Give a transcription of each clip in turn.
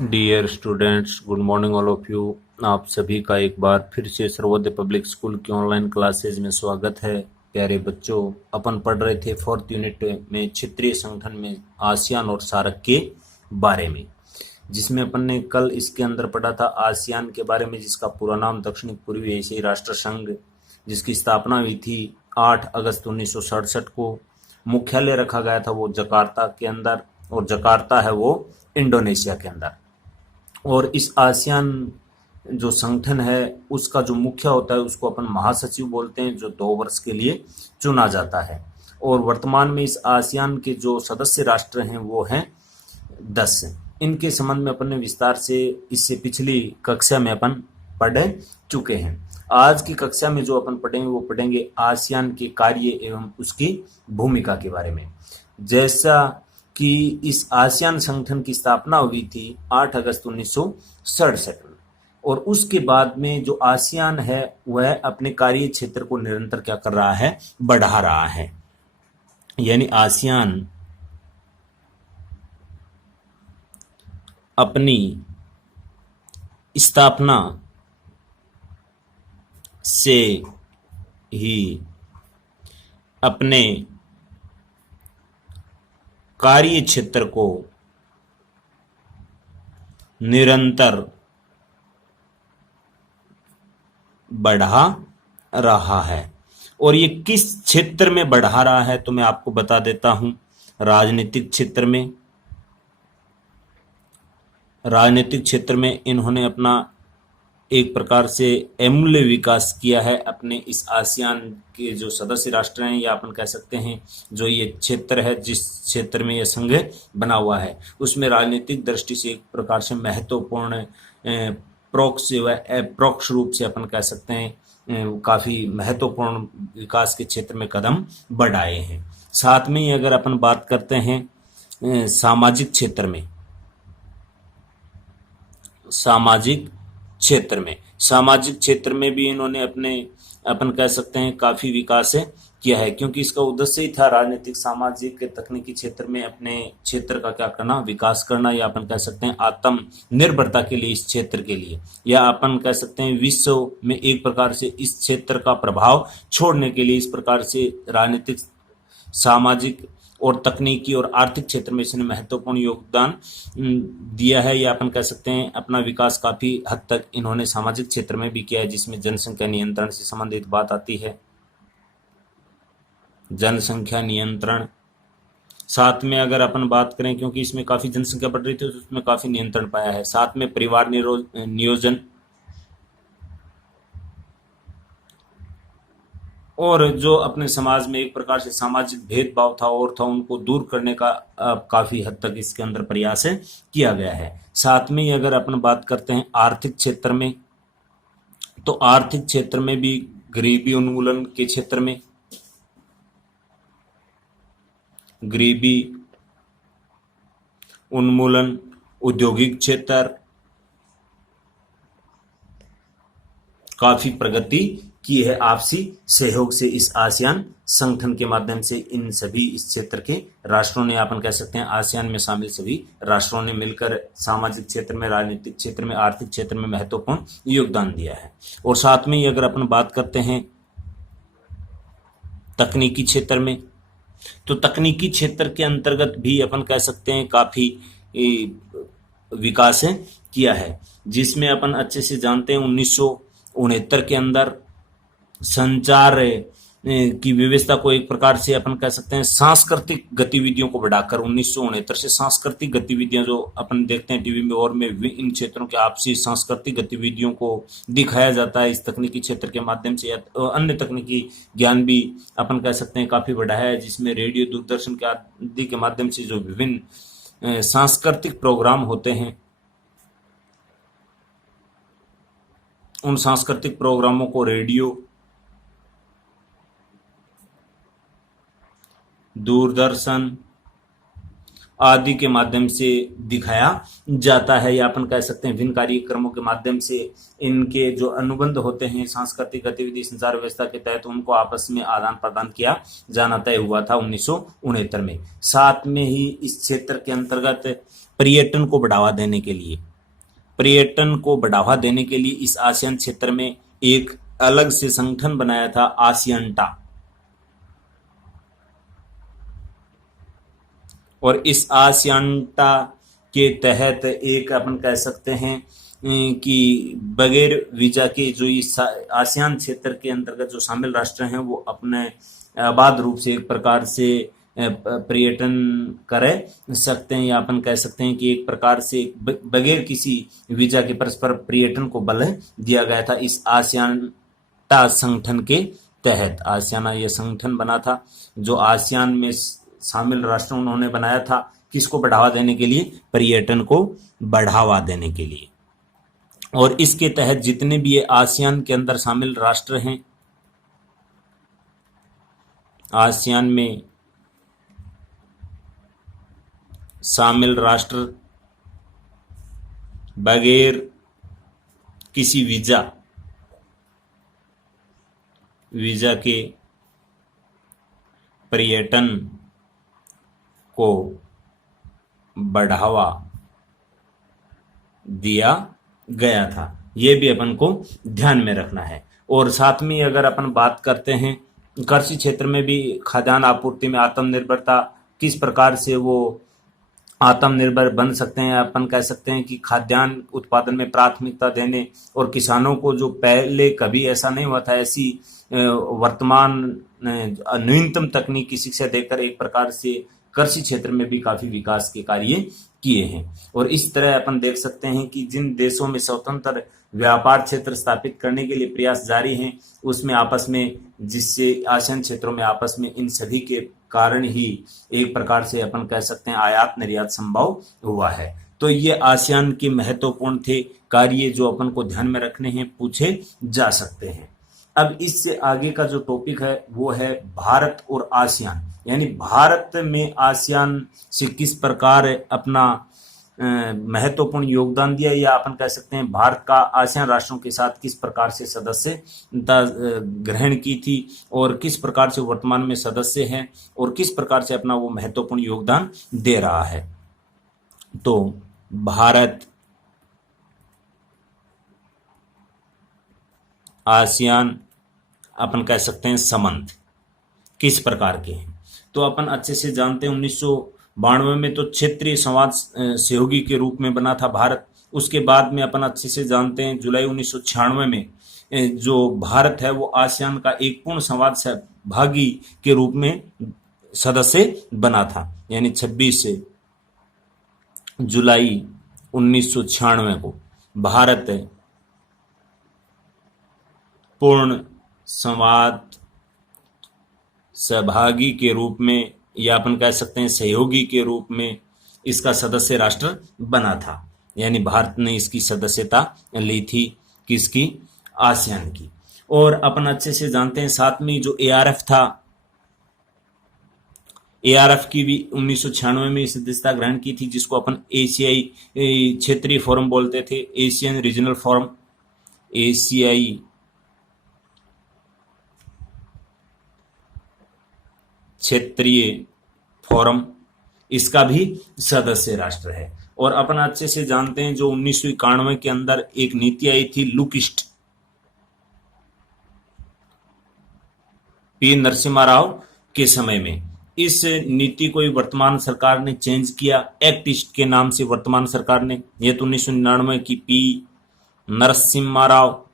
Dear students, good morning all of you. आप सभी का एक बार फिर से सर्वोदय पब्लिक स्कूल की ऑनलाइन क्लासेज में स्वागत है। प्यारे बच्चों, अपन पढ़ रहे थे 4th यूनिट में क्षेत्रीय संगठन में आसियान और सार्क के बारे में, जिसमें अपन ने कल इसके अंदर पढ़ा था आसियान के बारे में, जिसका पूरा नाम दक्षिण पूर्वी एशियाई राष्ट्र संघ, जिसकी स्थापना हुई थी 8 अगस्त 1967 को। मुख्यालय रखा गया था वो जकार्ता के अंदर, और जकार्ता है वो इंडोनेशिया के अंदर। और इस आसियान जो संगठन है उसका जो मुखिया होता है उसको अपन महासचिव बोलते हैं, जो 2 वर्ष के लिए चुना जाता है। और वर्तमान में इस आसियान के जो सदस्य राष्ट्र हैं वो हैं 10। इनके संबंध में अपन ने विस्तार से इससे पिछली कक्षा में अपन पढ़ चुके हैं। आज की कक्षा में जो अपन पढ़ेंगे वो पढ़ेंगे आसियान के कार्य एवं उसकी भूमिका के बारे में। जैसा कि इस आसियान संगठन की स्थापना हुई थी 8 अगस्त 1967, और उसके बाद में जो आसियान है वह अपने कार्य क्षेत्र को निरंतर क्या कर रहा है, बढ़ा रहा है। यानी आसियान अपनी स्थापना से ही अपने कार्य क्षेत्र को निरंतर बढ़ा रहा है। और ये किस क्षेत्र में बढ़ा रहा है तो मैं आपको बता देता हूं। राजनीतिक क्षेत्र में, राजनीतिक क्षेत्र में इन्होंने अपना एक प्रकार से अमूल्य विकास किया है अपने इस आसियान के जो सदस्य राष्ट्र हैं, या अपन कह सकते हैं जो ये क्षेत्र है, जिस क्षेत्र में यह संघ बना हुआ है, उसमें राजनीतिक दृष्टि से एक प्रकार से महत्वपूर्ण प्रोक्ष व अप्रोक्ष रूप से अपन कह सकते हैं काफी महत्वपूर्ण विकास के क्षेत्र में कदम बढ़ाए हैं। साथ में ही अगर अपन बात करते हैं सामाजिक क्षेत्र में, सामाजिक क्षेत्र में भी इन्होंने अपने अपन कह सकते हैं काफी विकास किया है, क्योंकि इसका उद्देश्य ही था राजनीतिक, सामाजिक, तकनीकी क्षेत्र में अपने क्षेत्र का क्या करना, विकास करना, या अपन कह सकते हैं आत्मनिर्भरता के लिए इस क्षेत्र के लिए, या अपन कह सकते हैं विश्व में एक प्रकार से इस क्षेत्र का प्रभाव छोड़ने के लिए इस प्रकार से राजनीतिक, सामाजिक और तकनीकी और आर्थिक क्षेत्र में इसने महत्वपूर्ण योगदान दिया है, या अपन कह सकते हैं अपना विकास काफी हद तक इन्होंने सामाजिक क्षेत्र में भी किया है, जिसमें जनसंख्या नियंत्रण से संबंधित बात आती है। जनसंख्या नियंत्रण, साथ में अगर अपन बात करें, क्योंकि इसमें काफी जनसंख्या बढ़ रही थी तो उसमें काफी नियंत्रण पाया है। साथ में परिवार नियोजन, और जो अपने समाज में एक प्रकार से सामाजिक भेदभाव था और था, उनको दूर करने का काफी हद तक इसके अंदर प्रयास किया गया है। साथ में ही अगर अपन बात करते हैं आर्थिक क्षेत्र में, तो आर्थिक क्षेत्र में भी गरीबी उन्मूलन के क्षेत्र में, गरीबी उन्मूलन, औद्योगिक क्षेत्र, काफी प्रगति की है आपसी सहयोग से। इस आसियान संगठन के माध्यम से इन सभी इस क्षेत्र के राष्ट्रों ने, अपन कह सकते हैं आसियान में शामिल सभी राष्ट्रों ने मिलकर सामाजिक क्षेत्र में, राजनीतिक क्षेत्र में, आर्थिक क्षेत्र में महत्वपूर्ण योगदान दिया है। और साथ में ही अगर अपन बात करते हैं तकनीकी क्षेत्र में, तो तकनीकी क्षेत्र के अंतर्गत भी अपन कह सकते हैं काफी विकास किया है, जिसमें अपन अच्छे से जानते हैं 1969 के अंदर संचार की व्यवस्था को एक प्रकार से अपन कह सकते हैं सांस्कृतिक गतिविधियों को बढ़ाकर 1969 से सांस्कृतिक गतिविधियां जो अपन देखते हैं टीवी में और में, इन क्षेत्रों के आपसी सांस्कृतिक गतिविधियों को दिखाया जाता है इस तकनीकी क्षेत्र के माध्यम से। अन्य तकनीकी ज्ञान भी अपन कह सकते हैं काफी बढ़ाया है, जिसमें रेडियो, दूरदर्शन के आदि के माध्यम से जो विभिन्न सांस्कृतिक प्रोग्राम होते हैं, उन सांस्कृतिक प्रोग्रामों को रेडियो, दूरदर्शन आदि के माध्यम से दिखाया जाता है, या अपन कह सकते हैं विभिन्न कार्यक्रमों के माध्यम से इनके जो अनुबंध होते हैं सांस्कृतिक गतिविधि संचार व्यवस्था के तहत, उनको आपस में आदान प्रदान किया जाना तय हुआ था 1969 में। साथ में ही इस क्षेत्र के अंतर्गत पर्यटन को बढ़ावा देने के लिए पर्यटन को बढ़ावा देने के लिए इस आसियान क्षेत्र में एक अलग से संगठन बनाया था, आसियान्टा। और इस आसियान्टा के तहत एक अपन कह सकते हैं कि बगैर वीजा के जो इस आसियान क्षेत्र के अंतर्गत जो शामिल राष्ट्र हैं वो अपने आबाद रूप से एक प्रकार से पर्यटन कर सकते हैं, या अपन कह सकते हैं कि एक प्रकार से बगैर किसी वीजा के परस्पर पर्यटन को बल दिया गया था इस आसियान्टा संगठन के तहत। आसियाना ये संगठन बना था जो आसियान में शामिल राष्ट्र उन्होंने बनाया था, किसको बढ़ावा देने के लिए? पर्यटन को बढ़ावा देने के लिए। और इसके तहत जितने भी ये आसियान के अंदर शामिल राष्ट्र हैं, आसियान में शामिल राष्ट्र बगैर किसी वीजा के पर्यटन को बढ़ावा दिया गया था। ये भी अपन को ध्यान में रखना है। और साथ में अगर अपन बात करते हैं कृषि क्षेत्र में भी खाद्यान्न आपूर्ति में आत्मनिर्भरता, किस प्रकार से वो आत्मनिर्भर बन सकते हैं, अपन कह सकते हैं कि खाद्यान्न उत्पादन में प्राथमिकता देने, और किसानों को जो पहले कभी ऐसा नहीं हुआ था, ऐसी वर्तमान न्यूनतम तकनीकी शिक्षा देकर एक प्रकार से कृषि क्षेत्र में भी काफी विकास के कार्य किए हैं। और इस तरह अपन देख सकते हैं कि जिन देशों में स्वतंत्र व्यापार क्षेत्र स्थापित करने के लिए प्रयास जारी हैं, उसमें आपस में, जिससे आसियान क्षेत्रों में आपस में इन सभी के कारण ही एक प्रकार से अपन कह सकते हैं आयात निर्यात संभव हुआ है। तो ये आसियान के महत्वपूर्ण थे कार्य जो अपन को ध्यान में रखने हैं, पूछे जा सकते हैं। अब इससे आगे का जो टॉपिक है वो है भारत और आसियान, यानी भारत में आसियान से किस प्रकार अपना महत्वपूर्ण योगदान दिया, या अपन कह सकते हैं भारत का आसियान राष्ट्रों के साथ किस प्रकार से सदस्यता ग्रहण की थी, और किस प्रकार से वर्तमान में सदस्य हैं, और किस प्रकार से अपना वो महत्वपूर्ण योगदान दे रहा है। तो भारत आसियान अपन कह सकते हैं संबंध किस प्रकार के हैं, तो अपन अच्छे से जानते हैं 1992 में तो क्षेत्रीय संवाद सहयोगी के रूप में बना था भारत। उसके बाद में अपन अच्छे से जानते हैं जुलाई 1996 में जो भारत है वो आसियान का एक पूर्ण संवाद सहभागी के रूप में सदस्य बना था, यानी 26 जुलाई 1996 को भारत पूर्ण संवाद सहभागी के रूप में, या अपन कह सकते हैं सहयोगी के रूप में इसका सदस्य राष्ट्र बना था, यानी भारत ने इसकी सदस्यता ली थी, किसकी? आसियान की। और अपन अच्छे से जानते हैं साथ में जो एआरएफ था, एआरएफ की भी 1996 में सदस्यता ग्रहण की थी, जिसको अपन एशियाई क्षेत्रीय फोरम बोलते थे, एशियन रीजनल फोरम, एशियाई क्षेत्रीय फोरम, इसका भी सदस्य राष्ट्र है। और अपन अच्छे से जानते हैं जो 1991 के अंदर एक नीति आई थी look east, P Narasimha Rao के समय में। इस नीति को वर्तमान सरकार ने चेंज किया, एक्ट ईस्ट के नाम से वर्तमान सरकार ने। यह तो 1999 की पी नरसिम्हा राव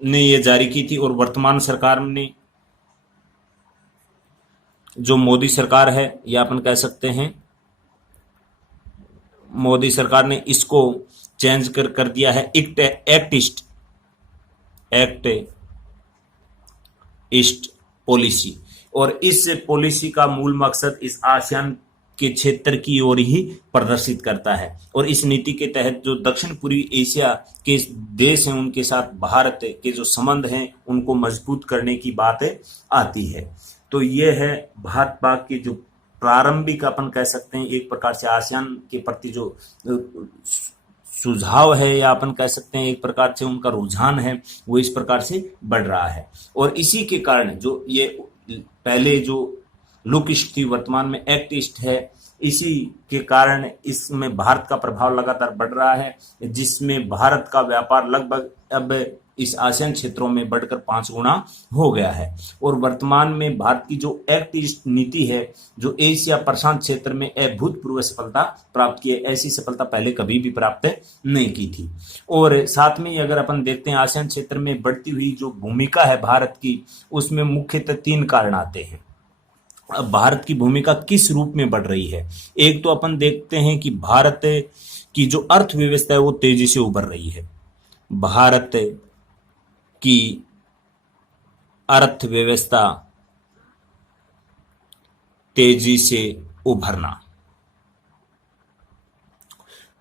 ने यह जारी की थी, और वर्तमान सरकार ने जो मोदी सरकार है, या अपन कह सकते हैं मोदी सरकार ने इसको चेंज कर दिया है एक्ट ईस्ट पॉलिसी। और इस पॉलिसी का मूल मकसद इस आसियान के क्षेत्र की ओर ही प्रदर्शित करता है। और इस नीति के तहत जो दक्षिण पूर्वी एशिया के देश हैं उनके साथ भारत के जो संबंध हैं उनको मजबूत करने की बात आती है। तो ये है भारत पाक की जो प्रारंभिक अपन कह सकते हैं एक प्रकार से आसियान के प्रति जो सुझाव है, या अपन कह सकते हैं एक प्रकार से उनका रुझान है, वो इस प्रकार से बढ़ रहा है। और इसी के कारण जो ये पहले जो लुक ईस्ट थी, वर्तमान में एक्ट ईस्ट है। इसी के कारण इसमें भारत का प्रभाव लगातार बढ़ रहा है, जिसमें भारत का व्यापार लगभग अब इस आसियान क्षेत्रों में बढ़कर 5 गुना हो गया है। और वर्तमान में भारत की जो एक्ट ईस्ट नीति है, जो एशिया प्रशांत क्षेत्र में अभूतपूर्व सफलता प्राप्त की है, ऐसी सफलता पहले कभी भी प्राप्त नहीं की थी। और साथ में अगर अपन देखते हैं आसियान क्षेत्र में बढ़ती हुई जो भूमिका है भारत की, उसमें मुख्यतः 3 कारण आते हैं। अब भारत की भूमिका किस रूप में बढ़ रही है? एक तो अपन देखते हैं कि भारत की जो अर्थव्यवस्था है वो तेजी से उभर रही है। भारत की अर्थव्यवस्था तेजी से उभरना,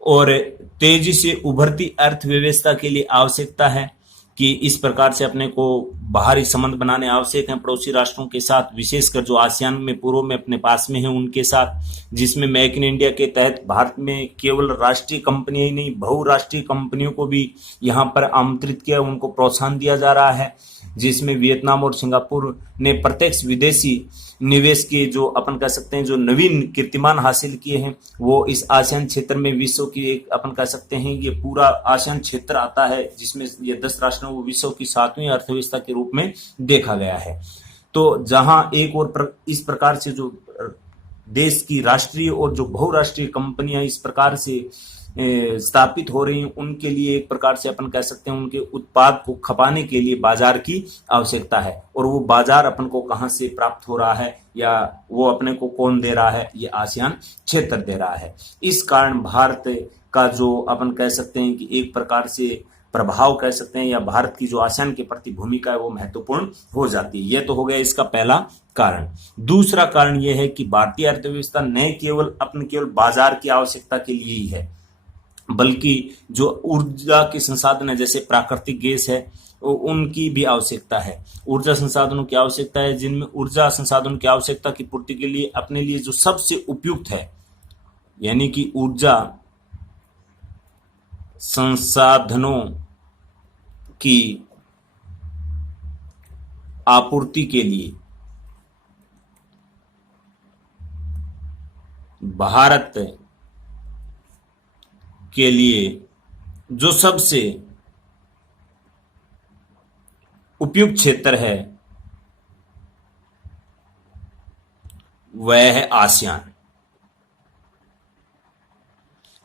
और तेजी से उभरती अर्थव्यवस्था के लिए आवश्यकता है कि इस प्रकार से अपने को बाहरी संबंध बनाने आवश्यक हैं पड़ोसी राष्ट्रों के साथ, विशेषकर जो आसियान में पूर्व में अपने पास में है उनके साथ, जिसमें मेक इन इंडिया के तहत भारत में केवल राष्ट्रीय कंपनियां ही नहीं, बहुराष्ट्रीय कंपनियों को भी यहां पर आमंत्रित किया, उनको प्रोत्साहन दिया जा रहा है, जिसमें वियतनाम और सिंगापुर ने प्रत्यक्ष विदेशी निवेश के जो अपन कह सकते हैं जो नवीन कीर्तिमान हासिल किए हैं, वो इस आसियान क्षेत्र में विश्व की एक अपन कह सकते हैं ये पूरा आसियान क्षेत्र आता है, जिसमें ये 10 राष्ट्र वो विश्व की 7वीं अर्थव्यवस्था के रूप में देखा गया है। तो जहां एक और इस प्रकार से जो देश की राष्ट्रीय और जो बहुराष्ट्रीय कंपनियां इस प्रकार से स्थापित हो रही हैं, उनके लिए एक प्रकार से अपन कह सकते हैं उनके उत्पाद को खपाने के लिए बाजार की आवश्यकता है। और वो बाजार अपन को कहां से प्राप्त हो रहा है या वो अपने को कौन दे रहा है? ये आसियान क्षेत्र दे रहा है। इस कारण भारत का जो अपन कह सकते हैं कि एक प्रकार से प्रभाव कह सकते हैं, या भारत की जो आसियान के प्रति भूमिका है वो महत्वपूर्ण हो जाती है। यह तो हो गया इसका पहला कारण। दूसरा कारण यह है कि भारतीय अर्थव्यवस्था न केवल बाजार की आवश्यकता के लिए ही है, बल्कि जो ऊर्जा के संसाधन है जैसे प्राकृतिक गैस है, उनकी भी आवश्यकता है। ऊर्जा संसाधनों की आवश्यकता है, जिनमें ऊर्जा संसाधनों की आवश्यकता की पूर्ति के लिए अपने लिए जो सबसे उपयुक्त है, यानी कि ऊर्जा संसाधनों की आपूर्ति के लिए भारत के लिए जो सबसे उपयुक्त क्षेत्र है वह है आसियान।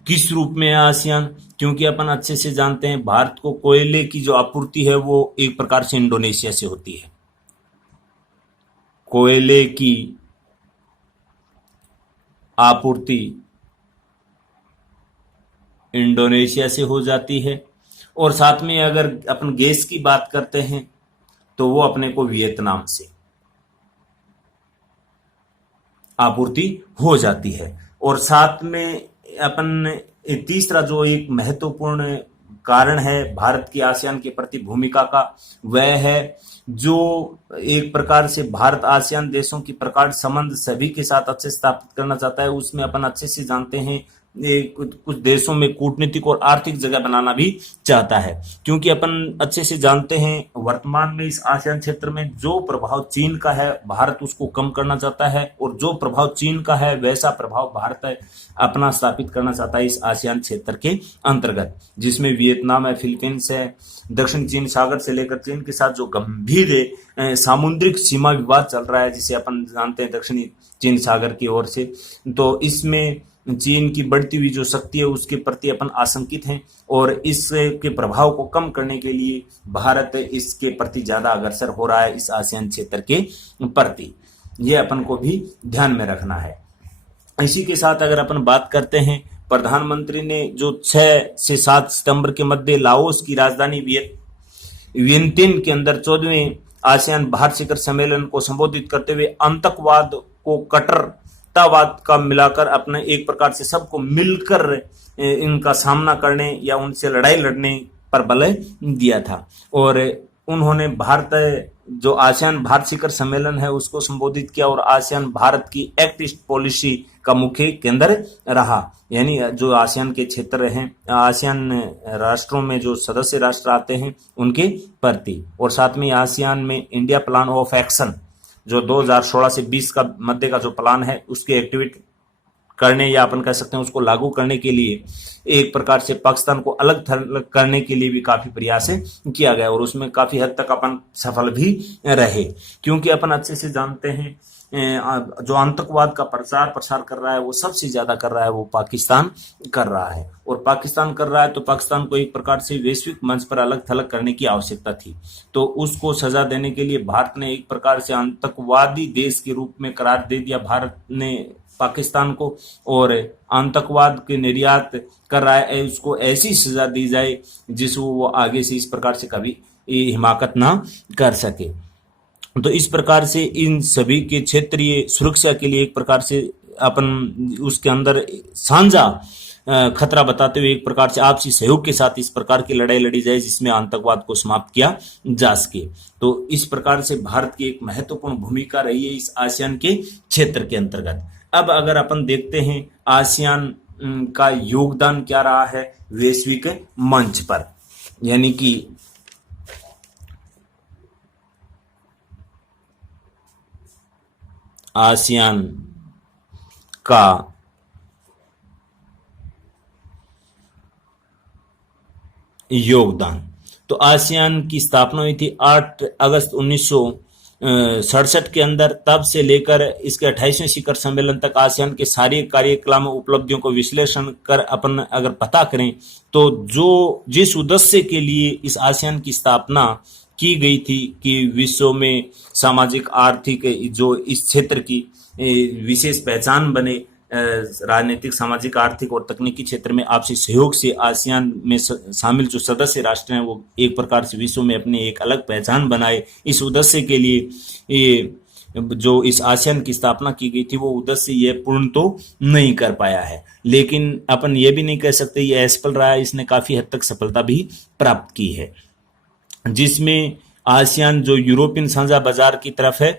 किस रूप में है आसियान? क्योंकि अपन अच्छे से जानते हैं भारत को कोयले की जो आपूर्ति है वो एक प्रकार से इंडोनेशिया से होती है। कोयले की आपूर्ति इंडोनेशिया से हो जाती है, और साथ में अगर अपन गैस की बात करते हैं तो वो अपने को वियतनाम से आपूर्ति हो जाती है। और साथ में अपन तीसरा जो एक महत्वपूर्ण कारण है भारत की आसियान के प्रति भूमिका का, वह है जो एक प्रकार से भारत आसियान देशों की प्रकार संबंध सभी के साथ अच्छे स्थापित करना चाहता है। उसमें अपन अच्छे से जानते हैं कुछ देशों में कूटनीतिक और आर्थिक जगह बनाना भी चाहता है, क्योंकि अपन अच्छे से जानते हैं वर्तमान में इस आसियान क्षेत्र में जो प्रभाव चीन का है भारत उसको कम करना चाहता है, और जो प्रभाव चीन का है वैसा प्रभाव भारत अपना स्थापित करना चाहता है इस आसियान क्षेत्र के अंतर्गत, जिसमें वियतनाम है, फिलीपींस है, दक्षिण चीन सागर से लेकर चीन के साथ जो गंभीर सामुद्रिक सीमा विवाद चल रहा है, जिसे अपन जानते हैं दक्षिणी चीन सागर की ओर से, तो इसमें चीन की बढ़ती हुई जो शक्ति है उसके प्रति अपन आशंकित हैं, और इसके प्रभाव को कम करने के लिए भारत इसके प्रति ज्यादा अग्रसर हो रहा है इस आसियान क्षेत्र के प्रति। ये अपन को भी ध्यान में रखना है। इसी के साथ अगर अपन बात करते हैं, प्रधानमंत्री ने जो 6 से 7 सितंबर के मध्य लाओस की राजधानी वियंटिन के अंदर 14वें आसियान भारत शिखर सम्मेलन को संबोधित करते हुए आतंकवाद को कट्टरतावाद का मिलाकर अपने एक प्रकार से सबको मिलकर इनका सामना करने या उनसे लड़ाई लड़ने पर बल दिया था। और उन्होंने भारत जो आसियान भारत शिखर सम्मेलन है उसको संबोधित किया, और आसियान भारत की एक्ट ईस्ट पॉलिसी का मुख्य केंद्र रहा, यानी जो आसियान के क्षेत्र हैं, आसियान राष्ट्रों में जो सदस्य राष्ट्र आते हैं उनके प्रति। और साथ में आसियान में इंडिया प्लान ऑफ एक्शन जो 2016 से 20 का मध्य का जो प्लान है उसकी एक्टिविटी करने या अपन कह सकते हैं उसको लागू करने के लिए एक प्रकार से पाकिस्तान को अलग थलग करने के लिए भी काफी प्रयास किया गया और उसमें काफी हद तक अपन सफल भी रहे, क्योंकि अपन अच्छे से जानते हैं जो आतंकवाद का प्रचार प्रसार कर रहा है वो सबसे ज्यादा कर रहा है वो पाकिस्तान कर रहा है, और पाकिस्तान कर रहा है तो पाकिस्तान को एक प्रकार से वैश्विक मंच पर अलग थलग करने की आवश्यकता थी। तो उसको सजा देने के लिए भारत ने एक प्रकार से आतंकवादी देश के रूप में करार दे दिया भारत ने पाकिस्तान को, और आतंकवाद के निर्यात कर रहा है उसको ऐसी सजा दी जाए जिसको वो आगे से इस प्रकार से कभी हिमाकत ना कर सके। तो इस प्रकार से इन सभी के क्षेत्रीय सुरक्षा के लिए एक प्रकार से अपन उसके अंदर साझा खतरा बताते हुए एक प्रकार से आपसी सहयोग के साथ इस प्रकार की लड़ाई लड़ी जाए जिसमें आतंकवाद को समाप्त किया जा सके। तो इस प्रकार से भारत की एक महत्वपूर्ण भूमिका रही है इस आसियान के क्षेत्र के अंतर्गत। अब अगर अपन देखते हैं आसियान का योगदान क्या रहा है वैश्विक मंच पर, यानी कि आसियान का योगदान। तो आसियान की स्थापना हुई थी 8 अगस्त 1967 के अंदर। तब से लेकर इसके 28वें शिखर सम्मेलन तक आसियान के सारे कार्यक्रम उपलब्धियों को विश्लेषण कर अपन अगर पता करें तो जो जिस उद्देश्य के लिए इस आसियान की स्थापना की गई थी कि विश्व में सामाजिक आर्थिक जो इस क्षेत्र की विशेष पहचान बने, राजनीतिक सामाजिक आर्थिक और तकनीकी क्षेत्र में आपसी सहयोग से आसियान में शामिल जो सदस्य राष्ट्र हैं वो एक प्रकार से विश्व में अपनी एक अलग पहचान बनाए, इस उद्देश्य के लिए ये जो इस आसियान की स्थापना की गई थी वो उद्देश्य ये पूर्ण तो नहीं कर पाया है, लेकिन अपन ये भी नहीं कह सकते ये असफल रहा है, इसने काफी हद तक सफलता भी प्राप्त की है, जिसमें आसियान जो यूरोपियन साझा बाजार की तरफ है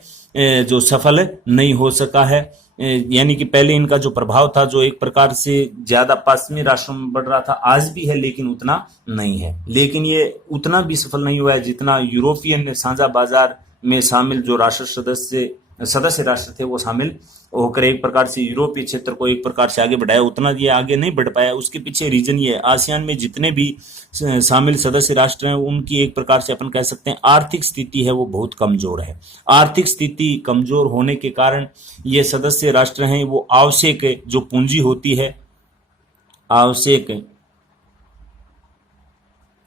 जो सफल नहीं हो सका है। यानी कि पहले इनका जो प्रभाव था जो एक प्रकार से ज्यादा पश्चिमी राष्ट्रों में बढ़ रहा था, आज भी है लेकिन उतना नहीं है, लेकिन ये उतना भी सफल नहीं हुआ है जितना यूरोपियन साझा बाजार में शामिल जो सदस्य राष्ट्र थे वो शामिल होकर एक प्रकार से यूरोपीय क्षेत्र को एक प्रकार से आगे बढ़ाया, उतना ये आगे नहीं बढ़ पाया। उसके पीछे रीजन ये है आसियान में जितने भी शामिल सदस्य राष्ट्र हैं उनकी एक प्रकार से अपन कह सकते हैं आर्थिक स्थिति है वो बहुत कमजोर है। आर्थिक स्थिति कमजोर होने के कारण ये सदस्य राष्ट्र हैं वो आवश्यक जो पूंजी होती है, आवश्यक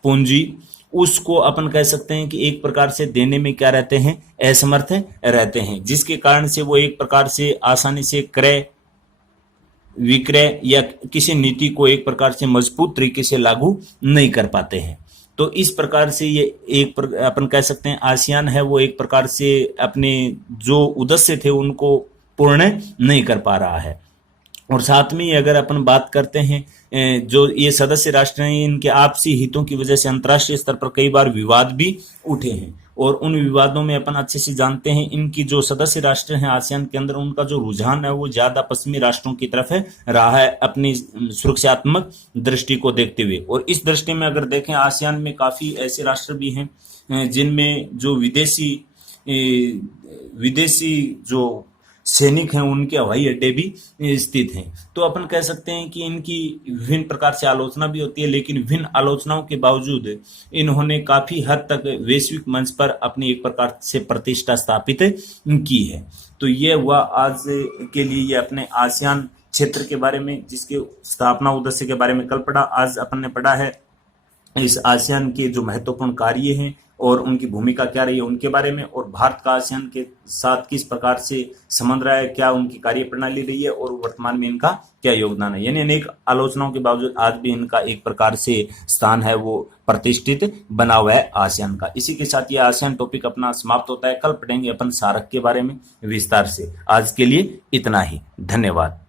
पूंजी उसको अपन कह सकते हैं कि एक प्रकार से देने में क्या रहते हैं असमर्थ रहते हैं, जिसके कारण से वो एक प्रकार से आसानी से क्रय विक्रय या किसी नीति को एक प्रकार से मजबूत तरीके से लागू नहीं कर पाते हैं। तो इस प्रकार से ये अपन कह सकते हैं आसियान है वो एक प्रकार से अपने जो उद्देश्य थे उनको पूर्ण नहीं कर पा रहा है। और साथ में अगर अपन बात करते हैं जो ये सदस्य राष्ट्र हैं इनके आपसी हितों की वजह से अंतर्राष्ट्रीय स्तर पर कई बार विवाद भी उठे हैं, और उन विवादों में अपन अच्छे से जानते हैं इनकी जो सदस्य राष्ट्र हैं आसियान के अंदर उनका जो रुझान है वो ज्यादा पश्चिमी राष्ट्रों की तरफ है रहा है अपनी सुरक्षात्मक दृष्टि को देखते हुए। और इस दृष्टि में अगर देखें आसियान में काफी ऐसे राष्ट्र भी हैं जिनमें जो विदेशी जो सैनिक हैं उनके हवाई अड्डे भी स्थित हैं। तो अपन कह सकते हैं कि इनकी विभिन्न प्रकार से आलोचना भी होती है, लेकिन विभिन्न आलोचनाओं के बावजूद इन्होंने काफी हद तक वैश्विक मंच पर अपनी एक प्रकार से प्रतिष्ठा स्थापित की है। तो ये हुआ आज के लिए ये अपने आसियान क्षेत्र के बारे में जिसके स्थापना उद्देश्य के बारे में कल पढ़ा। आज अपन ने पढ़ा है इस आसियान के जो महत्वपूर्ण कार्य हैं और उनकी भूमिका क्या रही है उनके बारे में, और भारत का आसियान के साथ किस प्रकार से संबंध रहा है, क्या उनकी कार्य प्रणाली रही है और वर्तमान में इनका क्या योगदान है। यानी अनेक आलोचनाओं के बावजूद आज भी इनका एक प्रकार से स्थान है वो प्रतिष्ठित बना हुआ है आसियान का। इसी के साथ ये आसियान टॉपिक अपना समाप्त होता है। कल पढ़ेंगे अपन सार्क के बारे में विस्तार से। आज के लिए इतना ही, धन्यवाद।